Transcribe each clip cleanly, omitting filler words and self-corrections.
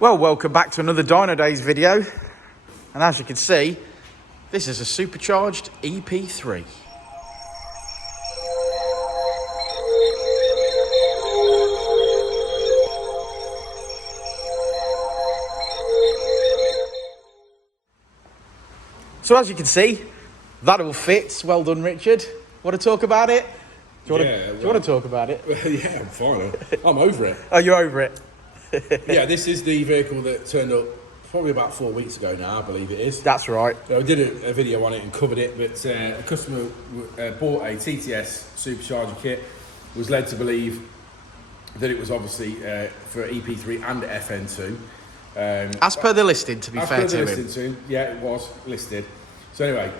Well, welcome back to another Dynodaze video. And as you can see, this is a Supercharged Ep3. So as you can see, that all fits. Well done, Richard. Want to talk about it? Do you want to talk about it? Yeah, I'm fine. I'm over it. Oh, you're over it? Yeah, this is the vehicle that turned up probably about 4 weeks ago now, I believe it is. That's right. I did a video on it and covered it, but a customer bought a TTS Supercharger kit, was led to believe that it was obviously for EP3 and FN2. As per the listing, to be fair to him. Yeah, it was listed. So anyway,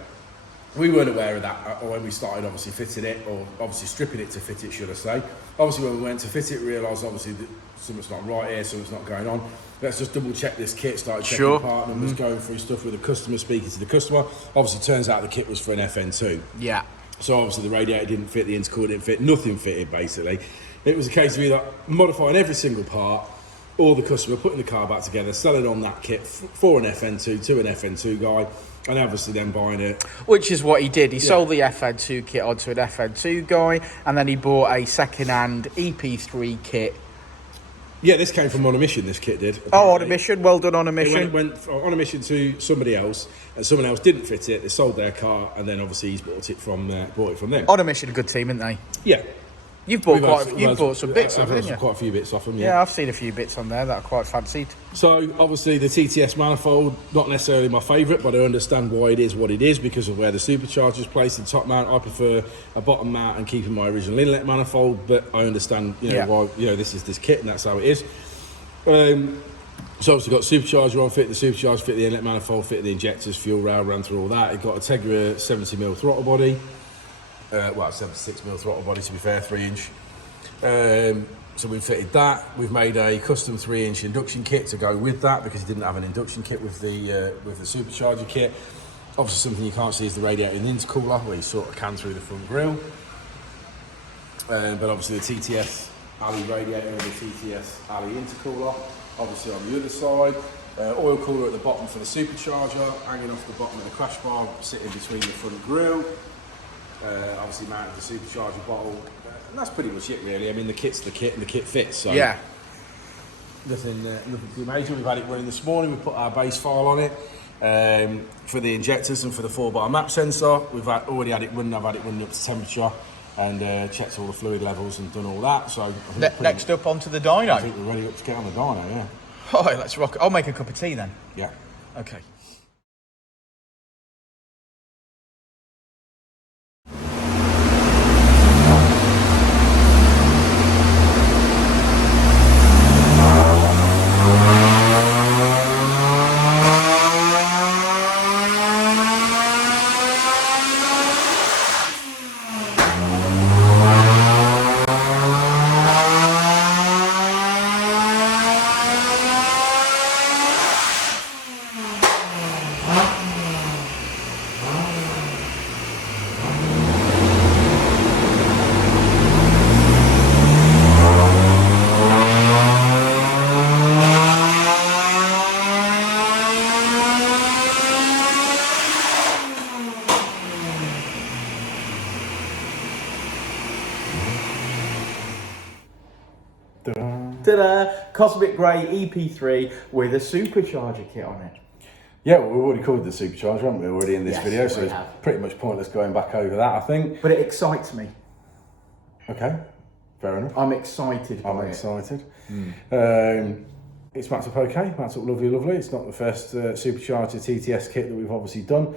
we weren't aware of that when we started obviously fitting it, or obviously stripping it to fit it, should I say. Obviously when we went to fit it, realised obviously that something's not right here, something's not going on. Let's just double check this kit, started checking part numbers, going through stuff with the customer, speaking to the customer. Obviously turns out the kit was for an FN2. Yeah. So obviously the radiator didn't fit, the intercooler didn't fit, nothing fitted basically. It was a case of either modifying every single part, or the customer putting the car back together, selling on that kit for an FN2 to an FN2 guy, and obviously then buying it. Which is what he did. He sold the FN2 kit onto an FN2 guy, and then he bought a second-hand EP3 kit. Yeah, this came from On a Mission, this kit did. Apparently. Oh, On a Mission, well done, On a Mission. It went on a mission to somebody else, and someone else didn't fit it, they sold their car, and then obviously he's bought it from them. On a Mission, a good team, aren't they? Yeah. You've bought bought some bits off, haven't you? Quite a few bits off them, yeah. I've seen a few bits on there that are quite fancied. So, obviously, the TTS manifold, not necessarily my favourite, but I understand why it is what it is because of where the Supercharger is placed in top mount. I prefer a bottom mount and keeping my original inlet manifold, but I understand, why, this is this kit and that's how it is. So obviously got Supercharger on, fit the Supercharger, fit the inlet manifold, fit the injectors, fuel rail, ran through all that. It got a Tegra 70mm throttle body. 76mm throttle body to be fair, 3-inch. So we've fitted that. We've made a custom 3-inch induction kit to go with that because he didn't have an induction kit with the Supercharger kit. Obviously something you can't see is the radiator and the intercooler where you sort of can through the front grille. But obviously the TTS alley radiator and the TTS alley intercooler. Obviously on the other side, oil cooler at the bottom for the Supercharger, hanging off the bottom of the crash bar, sitting between the front grille. Obviously mounted the Supercharger bottle, and that's pretty much it really. I mean the kit's the kit and the kit fits, so yeah, nothing too major. We've had it running this morning, we've put our base file on it for the injectors and for the 4-bar map sensor. We've already had it running, I've had it running up to temperature and checked all the fluid levels and done all that. So next up onto the dyno. I think we're ready up to get on the dyno, yeah. Oh, let's rock it. I'll make a cup of tea then. Yeah. Okay. Ta-da! Cosmic Grey EP3 with a Supercharger kit on it. Yeah, well, we've already covered the Supercharger, haven't we, already in this video, so it's pretty much pointless going back over that, I think. But it excites me. Okay, fair enough. I'm excited by it. I'm excited. It's mapped up okay, mapped up lovely. It's not the first Supercharger TTS kit that we've obviously done.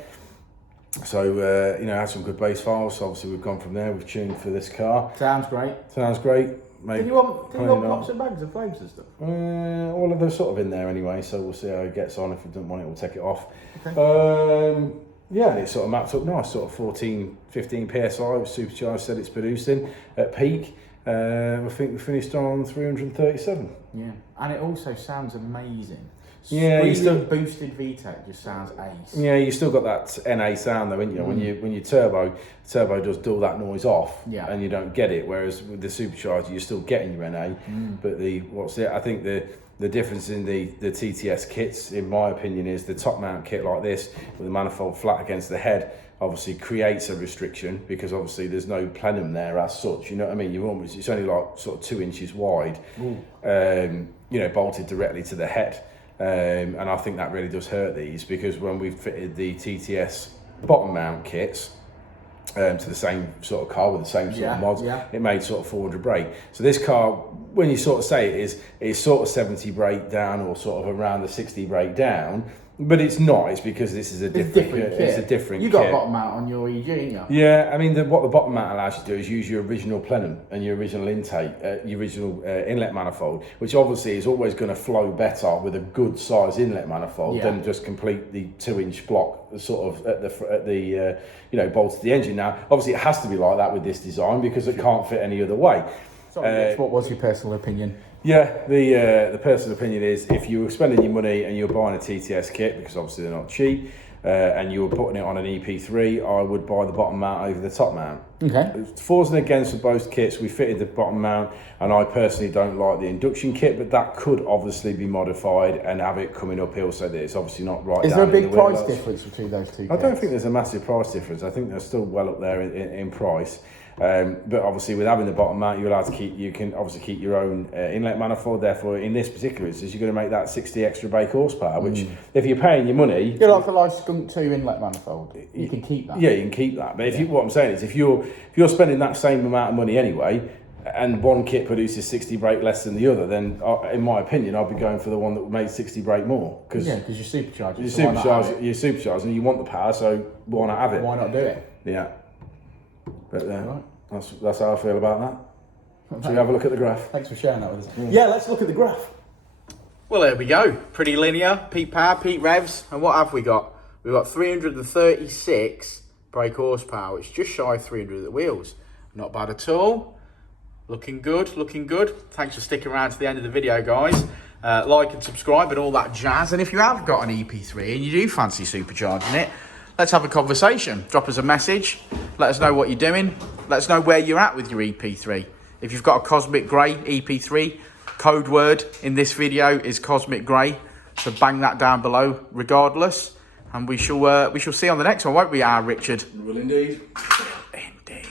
So, had some good base files, so obviously we've gone from there, we've tuned for this car. Sounds great. Mate, did you want pops and bags of flames and stuff? All of those sort of in there anyway, so we'll see how it gets on. If we don't want it, we'll take it off. Okay. Yeah, and it's sort of mapped up nice, sort of 14, 15 PSI with Supercharged said it's producing at peak. I think we finished on 337. Yeah, and it also sounds amazing. Yeah, you still boosted Vtec just sounds ace. Yeah, you still got that NA sound though, haven't you? When you turbo does dull that noise off, and you don't get it. Whereas with the Supercharger, you're still getting your NA, but I think the The difference in the TTS kits, in my opinion, is the top mount kit like this with the manifold flat against the head obviously creates a restriction, because obviously there's no plenum there as such, you know what I mean? It's only like sort of 2 inches wide, you know, bolted directly to the head. And I think that really does hurt these, because when we've fitted the TTS bottom mount kits to the same sort of car with the same sort of mods, it made sort of 400 brake. So this car, when you sort of say it's sort of 70 brake down, or sort of around the 60 brake down, but it's not. It's because this is a different kit. It's a different kit. You got bottom mount on your EG, ain't you? Yeah, I mean, what the bottom mount allows you to do is use your original plenum and your original intake, your original inlet manifold, which obviously is always going to flow better with a good size inlet manifold than just complete the 2-inch block sort of at the you know, bolted to the engine. Now, obviously, it has to be like that with this design, because it can't fit any other way. Sorry, what was your personal opinion? Yeah, the personal opinion is, if you were spending your money and you were buying a TTS kit, because obviously they're not cheap, and you were putting it on an EP3, I would buy the bottom mount over the top mount. Okay. Fors and against for both kits, we fitted the bottom mount, and I personally don't like the induction kit, but that could obviously be modified and have it coming uphill, so that it's obviously not right. Is there a big price difference between those two kits? I don't think there's a massive price difference. I think they're still well up there in price. But obviously, with having the bottom mount, you're allowed to you can obviously keep your own inlet manifold. Therefore, in this particular instance, you're going to make that 60 extra brake horsepower, which, if you're paying your money, you're like a live Skunk 2 inlet manifold. You can keep that. Yeah, you can keep that. But if you, what I'm saying is, if you're spending that same amount of money anyway, and one kit produces 60 brake less than the other, then in my opinion, I'd be going for the one that makes 60 brake more. Because you're supercharged. You're supercharged, and you want the power, so why not have it? Why not do it? Yeah. But that's how I feel about that. Shall we have a look at the graph? Thanks for sharing that with us. Yeah, let's look at the graph. Well, there we go. Pretty linear. Peak power, peak revs. And what have we got? We've got 336 brake horsepower. It's just shy of 300 at the wheels. Not bad at all. Looking good, looking good. Thanks for sticking around to the end of the video, guys. Like and subscribe and all that jazz. And if you have got an EP3 and you do fancy supercharging it, let's have a conversation. Drop us a message. Let us know what you're doing. Let us know where you're at with your EP3. If you've got a Cosmic Grey EP3, code word in this video is Cosmic Grey. So bang that down below regardless. And we shall see you on the next one, won't we, Richard? Will indeed. Indeed.